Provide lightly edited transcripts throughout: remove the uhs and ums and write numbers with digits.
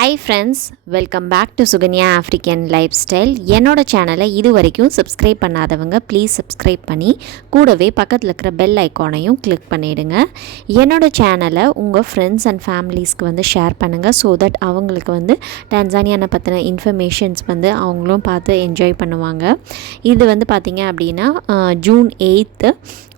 Hi friends, welcome back to Sukanya African lifestyle. என்னோட சேனலை இது வரைக்கும் சப்ஸ்கிரைப் பண்ணாதவங்க ப்ளீஸ் சப்ஸ்கிரைப் பண்ணி கூடவே பக்கத்தில் இருக்கிற பெல் ஐக்கானையும் கிளிக் பண்ணிவிடுங்க. என்னோடய சேனலை உங்கள் ஃப்ரெண்ட்ஸ் அண்ட் ஃபேமிலிஸ்க்கு வந்து ஷேர் பண்ணுங்கள். ஸோ தட் அவங்களுக்கு வந்து டான்சானியாவை பற்றின இன்ஃபர்மேஷன்ஸ் வந்து அவங்களும் பார்த்து என்ஜாய் பண்ணுவாங்க. இது வந்து பார்த்திங்க அப்படின்னா ஜூன் 8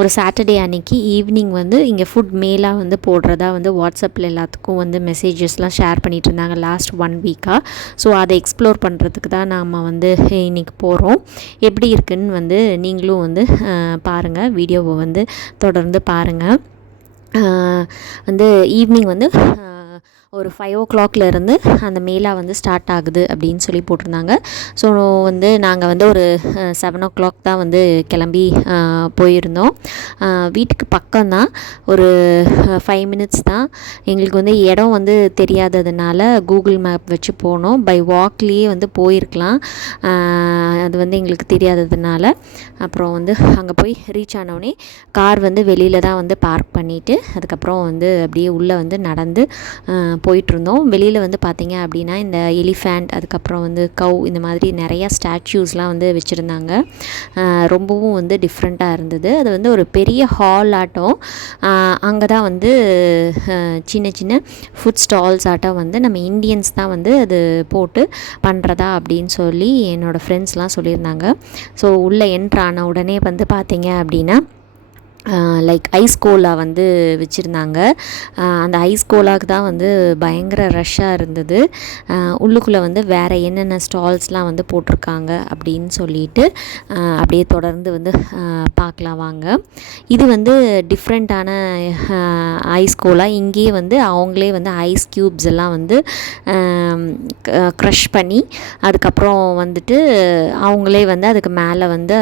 ஒரு சாட்டர்டே அன்றைக்கி ஈவினிங் வந்து இங்கே ஃபுட் மேலாக வந்து போடுறதா வந்து வாட்ஸ்அப்பில் எல்லாத்துக்கும் வந்து மெசேஜஸ்லாம் ஷேர் பண்ணிகிட்டு இருந்தாங்க லாஸ்ட் 1 வீக்காக. ஸோ அதை எக்ஸ்ப்ளோர் பண்ணுறதுக்கு தான் நாம் வந்து இன்றைக்கி போகிறோம். எப்படி இருக்குன்னு வந்து நீங்களும் வந்து பாருங்கள், வீடியோவை வந்து தொடர்ந்து பாருங்கள். வந்து ஈவினிங் வந்து ஒரு 5 o'clockலேருந்து அந்த மேலா வந்து ஸ்டார்ட் ஆகுது அப்படின்னு சொல்லி போட்டிருந்தாங்க. ஸோ வந்து நாங்கள் வந்து ஒரு 7 o'clock தான் வந்து கிளம்பி போயிருந்தோம். வீட்டுக்கு பக்கம்தான், ஒரு 5 minutes தான். எங்களுக்கு வந்து இடம் வந்து தெரியாததுனால கூகுள் மேப் வச்சு போனோம். பை வாக்லேயே வந்து போயிருக்கலாம், அது வந்து எங்களுக்கு தெரியாததுனால. அப்புறம் வந்து அங்கே போய் ரீச் ஆனோடனே கார் வந்து வெளியில் தான் வந்து பார்க் பண்ணிவிட்டு அதுக்கப்புறம் வந்து அப்படியே உள்ளே வந்து நடந்து போயிட்டுருந்தோம். வெளியில் வந்து பார்த்திங்க அப்படின்னா இந்த எலிஃபேண்ட், அதுக்கப்புறம் வந்து கவ், இந்த மாதிரி நிறையா ஸ்டாச்சூஸ்லாம் வந்து வச்சுருந்தாங்க. ரொம்பவும் வந்து டிஃப்ரெண்ட்டாக இருந்தது. அது வந்து ஒரு பெரிய ஹால் ஆட்டம். அங்கே தான் வந்து சின்ன சின்ன ஃபுட் ஸ்டால்ஸ் ஆட்டம் வந்து நம்ம இந்தியன்ஸ் தான் வந்து அது போட்டு பண்ணுறதா அப்படின்னு சொல்லி என்னோடய ஃப்ரெண்ட்ஸ்லாம் சொல்லியிருந்தாங்க. ஸோ உள்ளே என்ட்ரு ஆன உடனே வந்து பார்த்திங்க அப்படின்னா லைக் ஐஸ் கோலா வந்து வச்சுருந்தாங்க. அந்த ஐஸ் கோலாவுக்கு தான் வந்து பயங்கர ரஷ்ஷாக இருந்தது. உள்ளுக்குள்ளே வந்து வேறு என்னென்ன ஸ்டால்ஸ்லாம் வந்து போட்டிருக்காங்க அப்படின்னு சொல்லிட்டு அப்படியே தொடர்ந்து வந்து பார்க்கலாம் வாங்க. இது வந்து டிஃப்ரெண்ட்டான ஐஸ் கோலா. இங்கேயே வந்து அவங்களே வந்து ஐஸ் க்யூப்ஸ் எல்லாம் வந்து க்ரஷ் பண்ணி அதுக்கப்புறம் வந்துட்டு அவங்களே வந்து அதுக்கு மேலே வந்து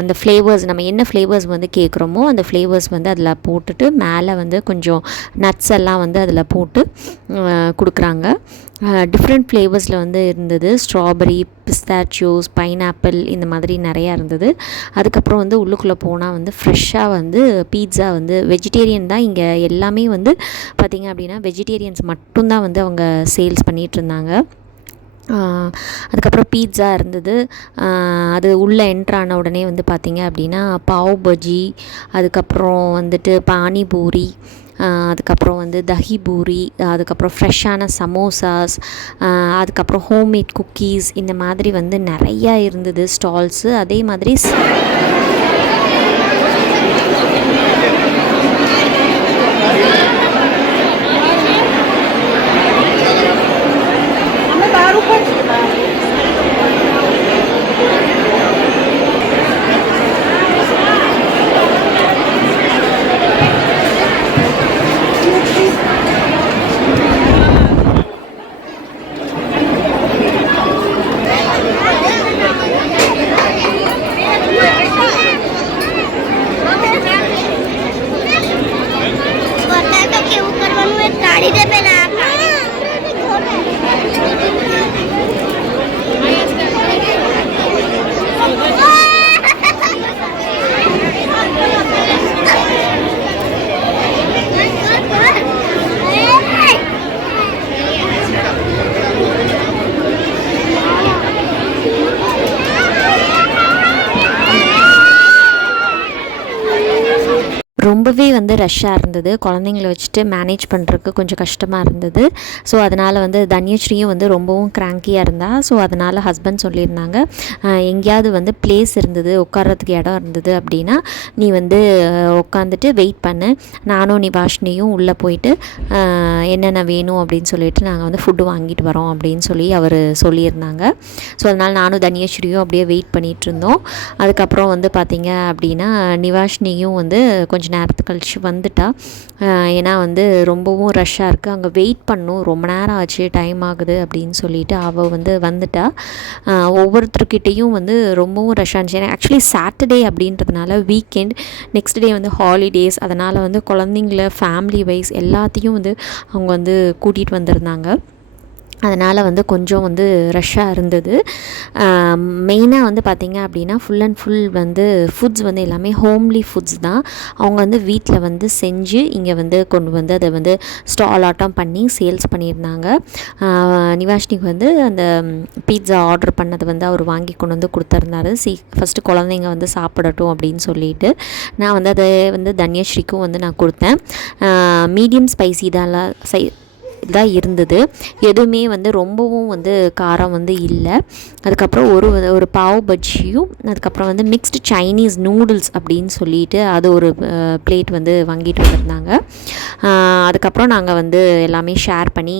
அந்த ஃப்ளேவர்ஸ், நம்ம என்ன ஃப்ளேவர்ஸ் வந்து கேட்குறோமோ அந்த ஃப்ளேவர்ஸ் வந்து அதில் போட்டுட்டு மேலே வந்து கொஞ்சம் நட்ஸ் எல்லாம் வந்து அதில் போட்டு கொடுக்குறாங்க. டிஃப்ரெண்ட் ஃப்ளேவர்ஸில் வந்து இருந்தது. ஸ்ட்ராபெரி, பிஸ்தாச்சியோஸ், பைனாப்பிள், இந்த மாதிரி நிறையா இருந்தது. அதுக்கப்புறம் வந்து உள்ளுக்குள்ளே போனால் வந்து ஃப்ரெஷ்ஷாக வந்து பீட்ஸா வந்து வெஜிடேரியன் தான். இங்கே எல்லாமே வந்து பார்த்திங்க அப்படின்னா வெஜிடேரியன்ஸ் மட்டும்தான் வந்து அவங்க சேல்ஸ் பண்ணிகிட்ருந்தாங்க. அதுக்கப்புறம் பீட்ஸா இருந்தது. அது உள்ளே என்ட்ரான உடனே வந்து பார்த்திங்க அப்படின்னா பாவ் பஜ்ஜி, அதுக்கப்புறம் வந்துட்டு பானிபூரி, அதுக்கப்புறம் வந்து தஹி பூரி, அதுக்கப்புறம் ஃப்ரெஷ்ஷான சமோசாஸ், அதுக்கப்புறம் ஹோம்மேட் குக்கீஸ், இந்த மாதிரி வந்து நிறையா இருந்தது ஸ்டால்ஸு. அதே மாதிரி ரொம்பவே வந்து ரஷ்ஷாக இருந்தது. குழந்தைங்கள வச்சுட்டு மேனேஜ் பண்ணுறதுக்கு கொஞ்சம் கஷ்டமாக இருந்தது. ஸோ அதனால் வந்து தன்யஸ்ரீயும் வந்து ரொம்பவும் கிராங்கியாக இருந்தா. ஸோ அதனால் ஹஸ்பண்ட் சொல்லியிருந்தாங்க, எங்கேயாவது வந்து பிளேஸ் இருந்தது, உட்கார்றதுக்கு இடம் இருந்தது அப்படின்னா நீ வந்து உட்காந்துட்டு வெயிட் பண்ணு, நானும் நிவாஷினியும் உள்ளே போயிட்டு என்னென்ன வேணும் அப்படின்னு சொல்லிட்டு நாங்கள் வந்து ஃபுட்டு வாங்கிட்டு வரோம் அப்படின்னு சொல்லி அவர் சொல்லியிருந்தாங்க. ஸோ அதனால் நானும் தன்யஸ்ரீயும் அப்படியே வெயிட் பண்ணிகிட்டு இருந்தோம். அதுக்கப்புறம் வந்து பார்த்திங்க அப்படின்னா நிவாஷினியும் வந்து கொஞ்சம் நேரத்துக்கு கழிச்சு வந்துட்டா. ஏன்னா வந்து ரொம்பவும் ரஷ்ஷாக இருக்குது, அங்கே வெயிட் பண்ணணும், ரொம்ப நேரம் ஆச்சு, டைம் ஆகுது அப்படின்னு சொல்லிட்டு அவள் வந்து வந்துட்டா. ஒவ்வொருத்தருக்கிட்டேயும் வந்து ரொம்பவும் ரஷ்ஷாக இருந்துச்சு. ஏன்னா ஆக்சுவலி சாட்டர்டே அப்படின்றதுனால வீக்கெண்ட், நெக்ஸ்ட் டே வந்து ஹாலிடேஸ், அதனால் வந்து குழந்தைங்கள ஃபேமிலி வைஸ் எல்லாத்தையும் வந்து அவங்க வந்து கூட்டிகிட்டு வந்திருந்தாங்க. அதனால் வந்து கொஞ்சம் வந்து ரஷ்ஷாக இருந்தது. மெயினாக வந்து பார்த்திங்க அப்படின்னா ஃபுல் அண்ட் ஃபுல் வந்து ஃபுட்ஸ் வந்து எல்லாமே ஹோம்லி ஃபுட்ஸ் தான். அவங்க வந்து வீட்டில் வந்து செஞ்சு இங்கே வந்து கொண்டு வந்து அதை வந்து ஸ்டால் ஆட்டம் பண்ணி சேல்ஸ் பண்ணியிருந்தாங்க. நிவாஷினிக்கு வந்து அந்த பீட்சா ஆர்டர் பண்ணது வந்து அவர் வாங்கி கொண்டு வந்து கொடுத்துருந்தாரு. ஃபஸ்ட்டு குழந்தைங்க வந்து சாப்பிடட்டும் அப்படின்னு சொல்லிட்டு நான் வந்து அதை வந்து தன்யஸ்ரீக்கும் வந்து நான் கொடுத்தேன். மீடியம் ஸ்பைசி தான் இருந்தது. எதுவுமே வந்து ரொம்பவும் வந்து காரம் வந்து இல்லை. அதுக்கப்புறம் ஒரு பாவ் பஜ்ஜியும் அதுக்கப்புறம் வந்து மிக்ஸ்டு சைனீஸ் நூடுல்ஸ் அப்படின்னு சொல்லிட்டு அது ஒரு பிளேட் வந்து வாங்கிட்டு வந்திருந்தாங்க. அதுக்கப்புறம் நாங்கள் வந்து எல்லாமே ஷேர் பண்ணி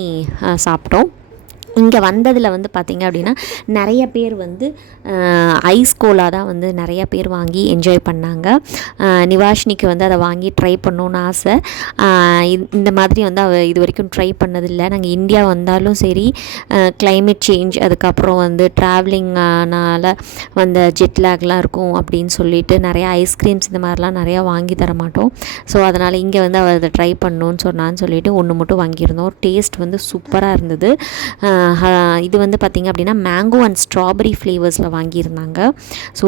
சாப்பிட்டோம். இங்கே வந்ததில் வந்து பார்த்திங்க அப்படின்னா நிறைய பேர் வந்து ஐஸ் கோலா தான் வந்து நிறைய பேர் வாங்கி என்ஜாய் பண்ணாங்க. நிவாஷினிக்கு வந்து அதை வாங்கி ட்ரை பண்ணணுன்னு ஆசை. இந்த மாதிரி வந்து அவள் இது வரைக்கும் ட்ரை பண்ணதில்லை. நாங்கள் இந்தியா வந்தாலும் சரி கிளைமேட் சேஞ்ச் அதுக்கப்புறம் வந்து ட்ராவலிங்னால் வந்த ஜெட்லாக்லாம் இருக்கும் அப்படின்னு சொல்லிட்டு நிறையா ஐஸ்கிரீம்ஸ் இந்த மாதிரிலாம் நிறையா வாங்கி தர மாட்டோம். ஸோ அதனால் இங்கே வந்து அவள் அதை ட்ரை பண்ணணுன்னு சொன்னான்னு சொல்லிட்டு ஒன்று மட்டும் வாங்கியிருந்தோம். டேஸ்ட் வந்து சூப்பராக இருந்தது. இது வந்து பார்த்திங்க அப்படின்னா மேங்கோ அண்ட் ஸ்ட்ராபெரி ஃப்ளேவர்ஸில் வாங்கியிருந்தாங்க. ஸோ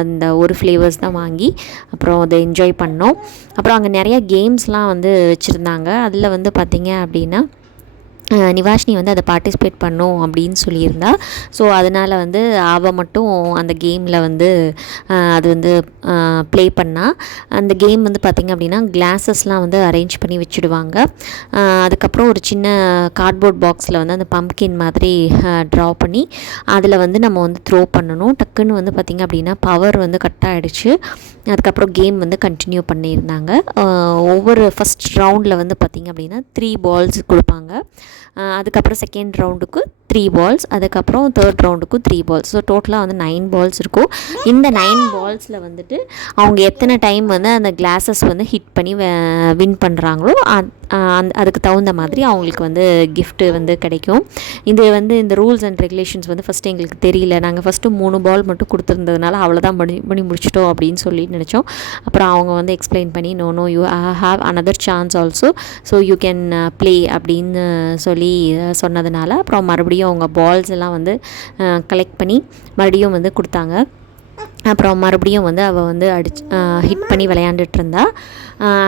அந்த ஒரு ஃப்ளேவர்ஸ் தான் வாங்கி அப்புறம் அதை என்ஜாய் பண்ணோம். அப்புறம் அங்கே நிறையா கேம்ஸ்லாம் வந்து வச்சுருந்தாங்க. அதில் வந்து பார்த்திங்க அப்படின்னா நிவாஷினி வந்து அதை பார்ட்டிசிபேட் பண்ணும் அப்படின்னு சொல்லியிருந்தா. ஸோ அதனால் வந்து அவள் மட்டும் அந்த கேமில் வந்து அது வந்து ப்ளே பண்ணால் அந்த கேம் வந்து பார்த்திங்க அப்படின்னா கிளாஸஸ்லாம் வந்து அரேஞ்ச் பண்ணி வச்சுடுவாங்க. அதுக்கப்புறம் ஒரு சின்ன கார்ட்போர்ட் பாக்ஸில் வந்து அந்த பம்ப்கின் மாதிரி ட்ரா பண்ணி அதில் வந்து நம்ம வந்து த்ரோ பண்ணணும். டக்குன்னு வந்து பார்த்திங்க அப்படின்னா பவர் வந்து கட் ஆகிடுச்சு. அதுக்கப்புறம் கேம் வந்து கண்டினியூ பண்ணியிருந்தாங்க. ஒவ்வொரு ஃபஸ்ட் ரவுண்டில் வந்து பார்த்திங்க அப்படின்னா 3 பால்ஸ் கொடுப்பாங்க. அதுக்கப்புறம் செகண்ட் ரவுண்டுக்கு 3 பால்ஸ், அதுக்கப்புறம் தேர்ட் ரவுண்டுக்கு 3 பால்ஸ். ஸோ டோட்டலாக வந்து 9 பால்ஸ் இருக்கும். இந்த 9 பால்ஸில் வந்துட்டு அவங்க எத்தனை டைம் வந்து அந்த கிளாஸஸ் வந்து ஹிட் பண்ணி வின் பண்ணுறாங்களோ அதுக்கு தகுந்த மாதிரி அவங்களுக்கு வந்து கிஃப்ட்டு வந்து கிடைக்கும். இது வந்து இந்த ரூல்ஸ் அண்ட் ரெகுலேஷன்ஸ் வந்து ஃபஸ்ட்டு எங்களுக்கு தெரியல. நாங்கள் ஃபஸ்ட்டு 3 பால் மட்டும் கொடுத்துருந்ததுனால அவ்வளோதான் பண்ணி முடிச்சிட்டோம் அப்படின்னு சொல்லி நினச்சோம். அப்புறம் அவங்க வந்து எக்ஸ்பிளைன் பண்ணி no you have another chance also, so you can play அப்படின்னு சொல்லி சொன்னதுனால அப்புறம் மறுபடியும் அவங்க பால்ஸ் எல்லாம் வந்து கலெக்ட் பண்ணி மறுபடியும் வந்து கொடுத்தாங்க. அப்புறம் மறுபடியும் வந்து அவள் வந்து ஹிட் பண்ணி விளையாண்டுட்டு இருந்தா.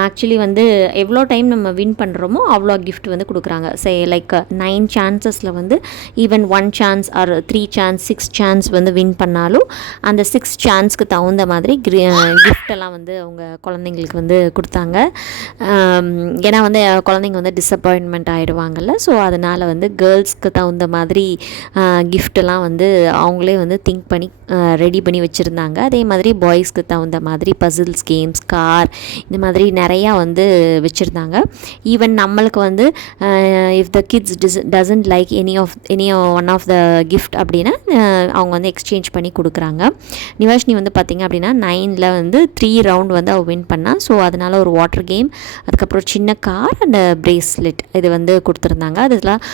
ஆக்சுவலி வந்து எவ்வளோ டைம் நம்ம வின் பண்ணுறோமோ அவ்வளோ கிஃப்ட் வந்து கொடுக்குறாங்க. லைக் 9 சான்சஸில் வந்து even 1 chance or 3 chance 6 chance வந்து வின் பண்ணாலும் அந்த 6 சான்ஸ்க்கு தகுந்த மாதிரி கிஃப்டெல்லாம் வந்து அவங்க குழந்தைங்களுக்கு வந்து கொடுத்தாங்க. ஏன்னா வந்து குழந்தைங்க வந்து டிஸப்பாயின்மெண்ட் ஆகிடுவாங்கல்ல. ஸோ அதனால் வந்து கேர்ள்ஸ்க்கு தகுந்த மாதிரி கிஃப்டெல்லாம் வந்து அவங்களே வந்து திங்க் பண்ணி ரெடி பண்ணி வச்சுருந்தாங்க. அதே மாதிரி பாய்ஸ்க்கு தகுந்த மாதிரி பசில்ஸ் கேம்ஸ், கார், இந்த மாதிரி நிறையா வந்து வச்சுருந்தாங்க. ஈவன் நம்மளுக்கு வந்து if the kids doesn't like any one of the gift அப்படின்னா அவங்க வந்து எக்ஸ்சேஞ்ச் பண்ணி கொடுக்குறாங்க. நிவாஷினி வந்து பார்த்திங்க அப்படின்னா 9ல் வந்து 3 ரவுண்ட் வந்து அவள் வின் பண்ணால். ஸோ அதனால் ஒரு வாட்டர் கேம், அதுக்கப்புறம் சின்ன கார் அண்ட் பிரேஸ்லெட் இது வந்து கொடுத்துருந்தாங்க. அதெல்லாம்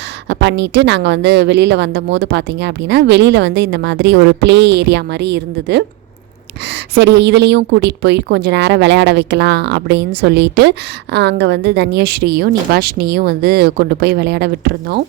பண்ணிவிட்டு நாங்கள் வந்து வெளியில் வந்தபோது பார்த்திங்க அப்படின்னா வெளியில் வந்து இந்த மாதிரி ஒரு ப்ளே ஏரியா மாதிரி இருந்தது. சரி இதுலேயும் கூட்டிகிட்டு போய் கொஞ்சம் நேரம் விளையாட வைக்கலாம் அப்படின்னு சொல்லிட்டு அங்கே வந்து தன்யஸ்ரீயும் நிவாஷினியும் வந்து கொண்டு போய் விளையாட விட்டுருந்தோம்.